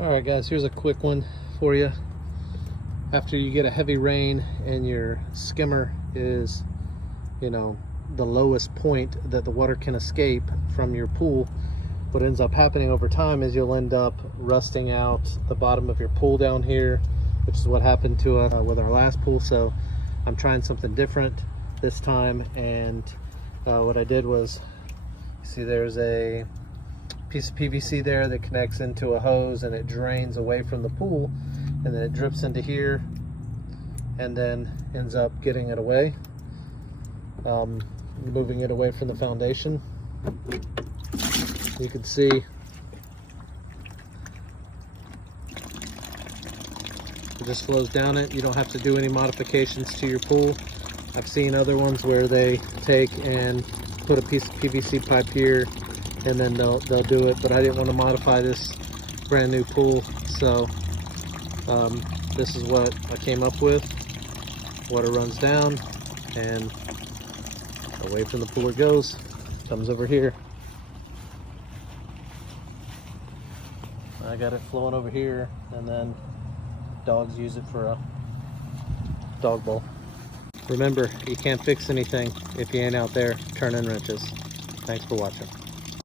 Alright guys, here's a quick one for you. After you get a heavy rain and your skimmer is, the lowest point that the water can escape from your pool, what ends up happening over time is you'll end up rusting out the bottom of your pool down here, which is what happened to us with our last pool. So I'm trying something different this time, and what I did was, see there's a piece of PVC there that connects into a hose and it drains away from the pool, and then it drips into here and then ends up getting it away, moving it away from the foundation. You can see it just flows down it. You don't have to do any modifications to your pool. I've seen other ones where they take and put a piece of PVC pipe here and then they'll do it, but I didn't want to modify this brand new pool, so this is what I came up with. Water runs down and away from the pool it goes, comes over here. I got it flowing over here, and then dogs use it for a dog bowl. Remember, you can't fix anything if you ain't out there turning wrenches. Thanks for watching.